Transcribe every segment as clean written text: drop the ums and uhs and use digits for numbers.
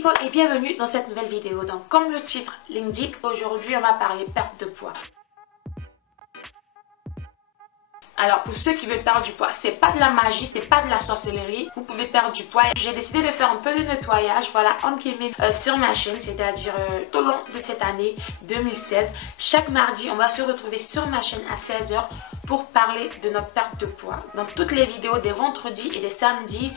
people et bienvenue dans cette nouvelle vidéo. Donc comme le titre l'indique, aujourd'hui on va parler perte de poids. Alors pour ceux qui veulent perdre du poids, c'est pas de la magie, c'est pas de la sorcellerie. Vous pouvez perdre du poids. J'ai décidé de faire un peu de nettoyage, voilà, entre guillemets, sur ma chaîne, c'est-à-dire tout au long de cette année 2016. Chaque mardi, on va se retrouver sur ma chaîne à 16 h pour parler de notre perte de poids. Donc toutes les vidéos des vendredis et des samedis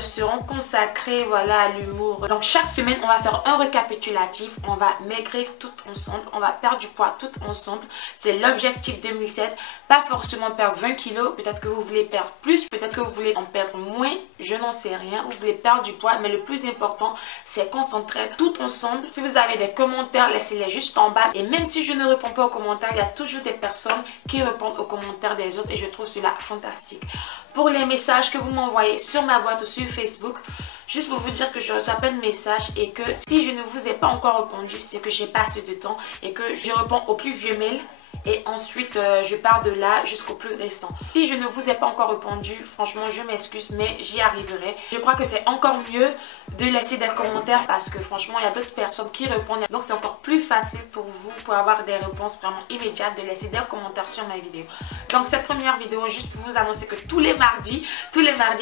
seront consacrées, voilà, à l'humour. Donc chaque semaine, on va faire un récapitulatif. On va maigrir tout ensemble. On va perdre du poids tout ensemble. C'est l'objectif 2016. Pas forcément perdre 20 kilos, peut-être que vous voulez perdre plus, peut-être que vous voulez en perdre moins, je n'en sais rien. Vous voulez perdre du poids, mais le plus important, c'est qu'on s'entraîne tout ensemble. Si vous avez des commentaires, laissez-les juste en bas. Et même si je ne réponds pas aux commentaires, il y a toujours des personnes qui répondent aux commentaires des autres et je trouve cela fantastique. Pour les messages que vous m'envoyez sur ma boîte ou sur Facebook, juste pour vous dire que je reçois plein de messages et que si je ne vous ai pas encore répondu, c'est que j'ai pas assez de temps et que je réponds aux plus vieux mails. Et ensuite, je pars de là jusqu'au plus récent. Si je ne vous ai pas encore répondu, franchement, je m'excuse, mais j'y arriverai. Je crois que c'est encore mieux de laisser des commentaires parce que franchement, il y a d'autres personnes qui répondent. Donc, c'est encore plus facile pour vous, pour avoir des réponses vraiment immédiates, de laisser des commentaires sur ma vidéo. Donc, cette première vidéo, juste pour vous annoncer que tous les mardis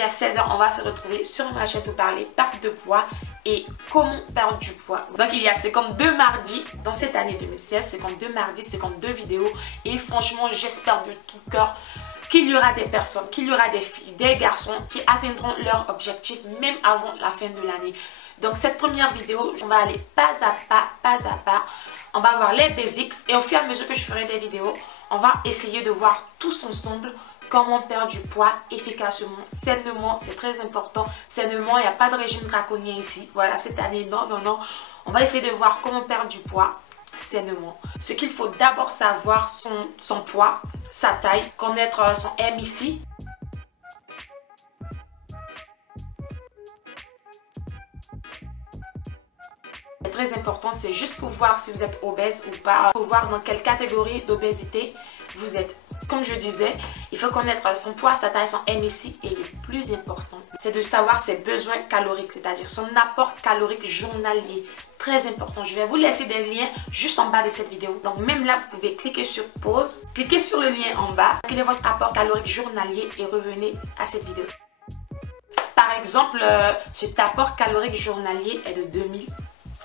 à 16 h, on va se retrouver sur ma chaîne pour parler perte de poids et comment perdre du poids. Donc il y a 52 mardis dans cette année 2016, 52 mardis, 52 vidéos et franchement j'espère de tout cœur qu'il y aura des personnes, qu'il y aura des filles, des garçons qui atteindront leur objectif même avant la fin de l'année. Donc cette première vidéo, on va aller pas à pas, on va voir les basics et au fur et à mesure que je ferai des vidéos, on va essayer de voir tous ensemble comment perdre du poids efficacement, sainement, c'est très important. Sainement, il n'y a pas de régime draconien ici. Voilà, cette année, non. On va essayer de voir comment perdre du poids sainement. Ce qu'il faut d'abord savoir, son poids, sa taille, connaître son MIC. C'est très important, c'est juste pour voir si vous êtes obèse ou pas, pour voir dans quelle catégorie d'obésité vous êtes. Comme je disais, il faut connaître son poids, sa taille, son MIC et le plus important, c'est de savoir ses besoins caloriques, c'est-à-dire son apport calorique journalier. Très important. Je vais vous laisser des liens juste en bas de cette vidéo. Donc même là, vous pouvez cliquer sur pause, cliquez sur le lien en bas, calculez votre apport calorique journalier et revenez à cette vidéo. Par exemple, cet apport calorique journalier est de 2000.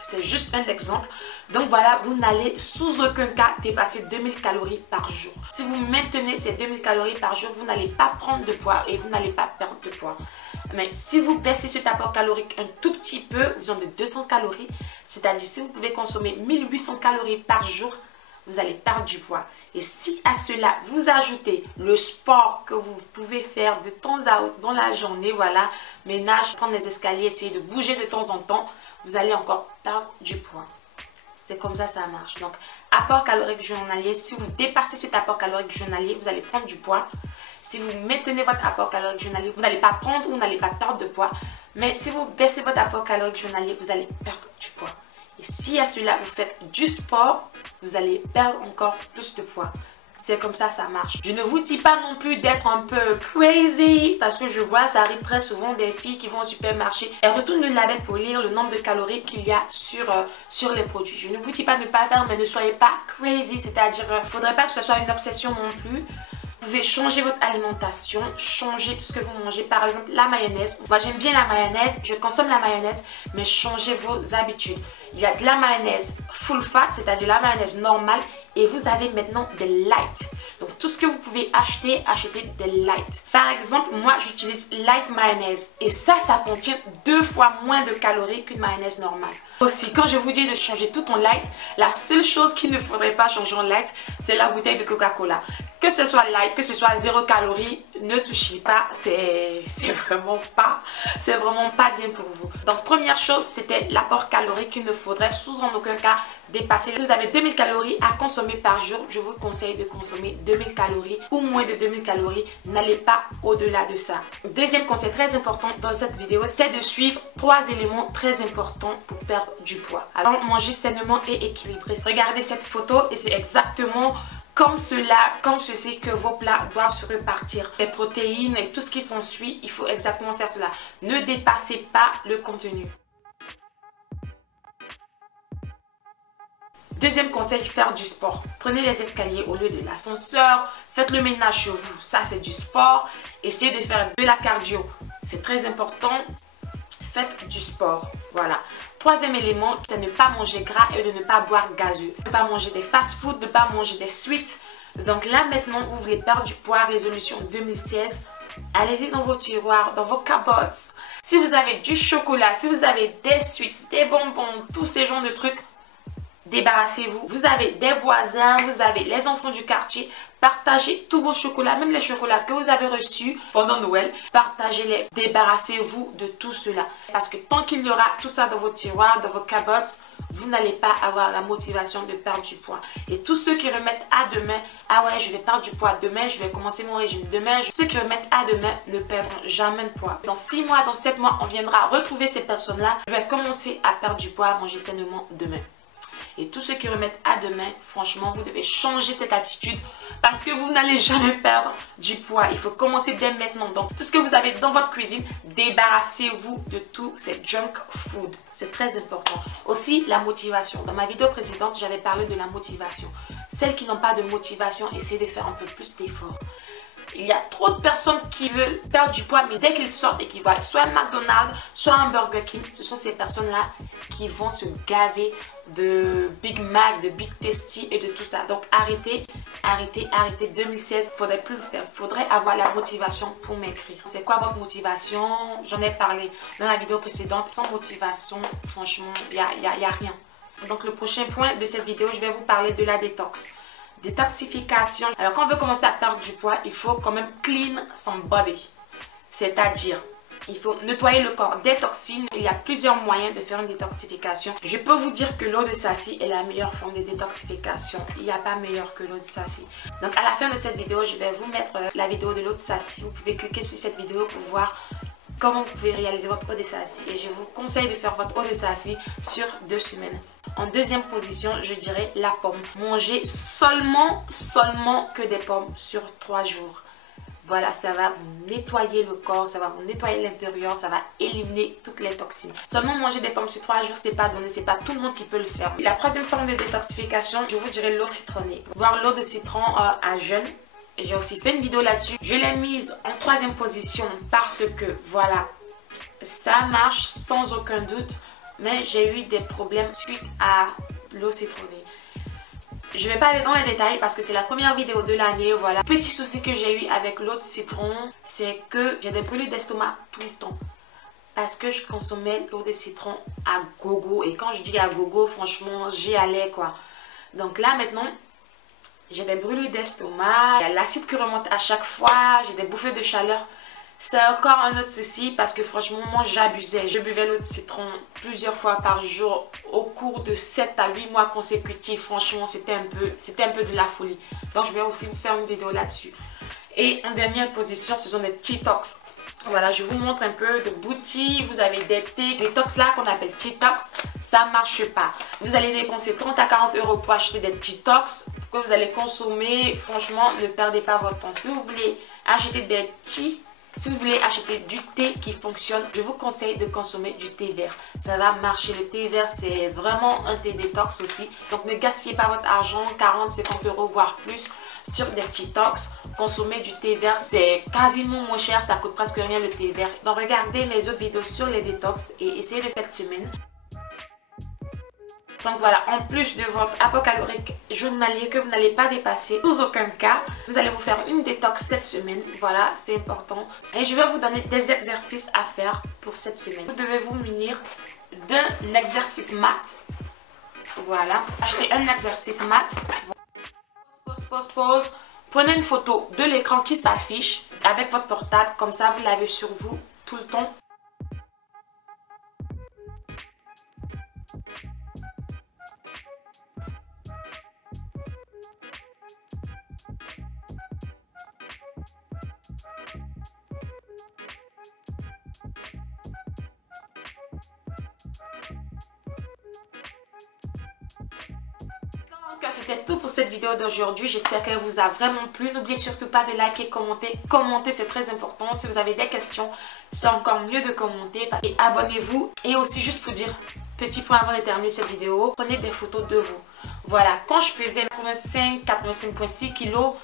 C'est juste un exemple. Donc voilà, vous n'allez sous aucun cas dépasser 2000 calories par jour. Si vous maintenez ces 2000 calories par jour, vous n'allez pas prendre de poids et vous n'allez pas perdre de poids. Mais si vous baissez cet apport calorique un tout petit peu, disons de 200 calories, c'est-à-dire si vous pouvez consommer 1800 calories par jour, vous allez perdre du poids. Et si à cela, vous ajoutez le sport que vous pouvez faire de temps à autre dans la journée, voilà, ménage, prendre les escaliers, essayer de bouger de temps en temps, vous allez encore perdre du poids. C'est comme ça marche. Donc, apport calorique journalier, si vous dépassez cet apport calorique journalier, vous allez prendre du poids. Si vous maintenez votre apport calorique journalier, vous n'allez pas prendre ou vous n'allez pas perdre de poids. Mais si vous baissez votre apport calorique journalier, vous allez perdre du poids. Et si à cela, vous faites du sport, vous allez perdre encore plus de poids. C'est comme ça marche. Je ne vous dis pas non plus d'être un peu crazy parce que je vois, ça arrive très souvent des filles qui vont au supermarché. Elles retournent le label pour lire le nombre de calories qu'il y a sur les produits. Je ne vous dis pas de ne pas faire, mais ne soyez pas crazy. C'est-à-dire, il ne faudrait pas que ce soit une obsession non plus. Vous pouvez changer votre alimentation, changer tout ce que vous mangez. Par exemple, la mayonnaise. Moi, j'aime bien la mayonnaise. Je consomme la mayonnaise, mais changez vos habitudes. Il y a de la mayonnaise full fat, c'est-à-dire la mayonnaise normale. Et vous avez maintenant des light. Donc, tout ce que vous pouvez acheter, achetez des light. Par exemple, moi, j'utilise light mayonnaise. Et ça contient 2 fois moins de calories qu'une mayonnaise normale. Aussi, quand je vous dis de changer tout en light, la seule chose qu'il ne faudrait pas changer en light, c'est la bouteille de Coca-Cola. Que ce soit light, que ce soit 0 calories, ne touchez pas. C'est vraiment pas bien pour vous. Donc, première chose, c'était l'apport calorique qu'il ne faudrait sous en aucun cas dépasser. Si vous avez 2000 calories à consommer par jour, je vous conseille de consommer 2000 calories ou moins de 2000 calories. N'allez pas au-delà de ça. Deuxième conseil très important dans cette vidéo, c'est de suivre 3 éléments très importants pour perdre du poids. Alors, manger sainement et équilibré. Regardez cette photo et c'est exactement comme cela, comme ceci que vos plats doivent se répartir. Les protéines et tout ce qui s'ensuit, il faut exactement faire cela. Ne dépassez pas le contenu. Deuxième conseil, faire du sport. Prenez les escaliers au lieu de l'ascenseur. Faites le ménage chez vous. Ça, c'est du sport. Essayez de faire de la cardio. C'est très important. Faites du sport. Voilà. Troisième élément, c'est ne pas manger gras et de ne pas boire gazeux. Ne pas manger des fast-food, ne pas manger des sweets. Donc là, maintenant, vous voulez perdre du poids. Résolution 2016. Allez-y dans vos tiroirs, dans vos capotes. Si vous avez du chocolat, si vous avez des sweets, des bonbons, tous ces genres de trucs, débarrassez-vous. Vous avez des voisins, vous avez les enfants du quartier. Partagez tous vos chocolats, même les chocolats que vous avez reçus pendant Noël. Partagez-les. Débarrassez-vous de tout cela. Parce que tant qu'il y aura tout ça dans vos tiroirs, dans vos capotes, vous n'allez pas avoir la motivation de perdre du poids. Et tous ceux qui remettent à demain, ah ouais, je vais perdre du poids demain, je vais commencer mon régime demain. Ceux qui remettent à demain ne perdront jamais de poids. Dans 6 mois, dans 7 mois, on viendra retrouver ces personnes-là. Je vais commencer à perdre du poids, à manger sainement demain. Et tous ceux qui remettent à demain, franchement, vous devez changer cette attitude parce que vous n'allez jamais perdre du poids. Il faut commencer dès maintenant. Donc, tout ce que vous avez dans votre cuisine, débarrassez-vous de tout ces junk food. C'est très important. Aussi, la motivation. Dans ma vidéo précédente, j'avais parlé de la motivation. Celles qui n'ont pas de motivation, essayez de faire un peu plus d'efforts. Il y a trop de personnes qui veulent perdre du poids, mais dès qu'ils sortent et qu'ils vont soit à McDonald's, soit à un Burger King, ce sont ces personnes-là qui vont se gaver de Big Mac, de Big Tasty et de tout ça. Donc arrêtez, arrêtez, arrêtez. 2016, il ne faudrait plus le faire. Il faudrait avoir la motivation pour m'écrire. C'est quoi votre motivation? J'en ai parlé dans la vidéo précédente. Sans motivation, franchement, il n'y a rien. Donc le prochain point de cette vidéo, je vais vous parler de la détox. Détoxification. Alors quand on veut commencer à perdre du poids, il faut quand même clean son body. C'est-à-dire, il faut nettoyer le corps des toxines. Il y a plusieurs moyens de faire une détoxification. Je peux vous dire que l'eau de Sassy est la meilleure forme de détoxification. Il n'y a pas meilleur que l'eau de Sassy. Donc à la fin de cette vidéo, je vais vous mettre la vidéo de l'eau de Sassy. Vous pouvez cliquer sur cette vidéo pour voir comment vous pouvez réaliser votre eau de Sassy. Et je vous conseille de faire votre eau de Sassy sur 2 semaines. En deuxième position, je dirais la pomme. Mangez seulement que des pommes sur 3 jours. Voilà, ça va vous nettoyer le corps, ça va vous nettoyer l'intérieur, ça va éliminer toutes les toxines. Seulement manger des pommes sur 3 jours, c'est pas donné, c'est pas tout le monde qui peut le faire. La troisième forme de détoxification, je vous dirais l'eau citronnée. Voir l'eau de citron à jeûne. J'ai aussi fait une vidéo là-dessus. Je l'ai mise en 3e position parce que, voilà, ça marche sans aucun doute. Mais j'ai eu des problèmes suite à l'eau citronnée. Je ne vais pas aller dans les détails parce que c'est la première vidéo de l'année. Voilà. Petit souci que j'ai eu avec l'eau de citron, c'est que j'ai des brûlures d'estomac tout le temps. Parce que je consommais l'eau de citron à gogo. Et quand je dis à gogo, franchement, j'y allais quoi. Donc là maintenant, j'ai des brûlures d'estomac. Il y a l'acide qui remonte à chaque fois. J'ai des bouffées de chaleur. C'est encore un autre souci parce que franchement, moi j'abusais. Je buvais l'eau de citron plusieurs fois par jour au cours de 7 à 8 mois consécutifs. Franchement, c'était un peu de la folie. Donc je vais aussi vous faire une vidéo là-dessus. Et en dernière position, ce sont des T-Tox. Voilà, je vous montre un peu de bouti. Vous avez des thés, des tox là qu'on appelle T-Tox. Ça ne marche pas. Vous allez dépenser 30 à 40 € pour acheter des T-Tox que vous allez consommer. Franchement, ne perdez pas votre temps. Si vous voulez acheter des tea, si vous voulez acheter du thé qui fonctionne, je vous conseille de consommer du thé vert. Ça va marcher. Le thé vert, c'est vraiment un thé détox aussi. Donc, ne gaspillez pas votre argent, 40, 50 €, voire plus, sur des T-Tox. Consommez du thé vert, c'est quasiment moins cher. Ça coûte presque rien le thé vert. Donc, regardez mes autres vidéos sur les détox et essayez de faire cette semaine. Donc voilà, en plus de votre apport calorique journalier que vous n'allez pas dépasser, sous aucun cas, vous allez vous faire une détox cette semaine. Voilà, c'est important. Et je vais vous donner des exercices à faire pour cette semaine. Vous devez vous munir d'un exercice mat. Voilà, achetez un exercice mat. Pause. Prenez une photo de l'écran qui s'affiche avec votre portable. Comme ça, vous l'avez sur vous tout le temps. C'était tout pour cette vidéo d'aujourd'hui. J'espère qu'elle vous a vraiment plu. N'oubliez surtout pas de liker, commenter. Commenter, c'est très important. Si vous avez des questions, c'est encore mieux de commenter. Et abonnez-vous. Et aussi, juste pour dire, petit point avant de terminer cette vidéo, prenez des photos de vous. Voilà, quand je pesais 85,6 kg,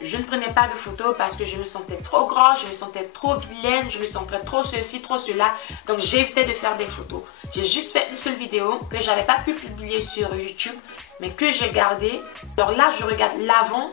je ne prenais pas de photos parce que je me sentais trop grosse, je me sentais trop vilaine, je me sentais trop ceci, trop cela. Donc j'évitais de faire des photos. J'ai juste fait une seule vidéo que j'avais pas pu publier sur YouTube, mais que j'ai gardée. Alors là, je regarde l'avant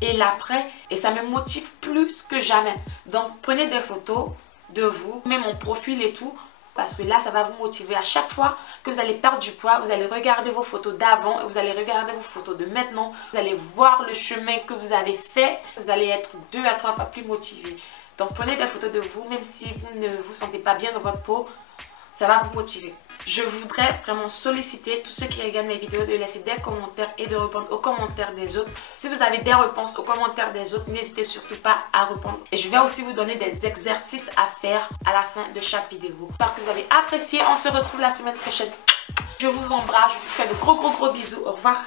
et l'après et ça me motive plus que jamais. Donc prenez des photos de vous, même mon profil et tout. Parce que là, ça va vous motiver. À chaque fois que vous allez perdre du poids, vous allez regarder vos photos d'avant et vous allez regarder vos photos de maintenant. Vous allez voir le chemin que vous avez fait. Vous allez être 2 à 3 fois plus motivé. Donc, prenez des photos de vous, même si vous ne vous sentez pas bien dans votre peau. Ça va vous motiver. Je voudrais vraiment solliciter tous ceux qui regardent mes vidéos de laisser des commentaires et de répondre aux commentaires des autres. Si vous avez des réponses aux commentaires des autres, n'hésitez surtout pas à répondre. Et je vais aussi vous donner des exercices à faire à la fin de chaque vidéo. J'espère que vous avez apprécié. On se retrouve la semaine prochaine. Je vous embrasse. Je vous fais de gros bisous. Au revoir.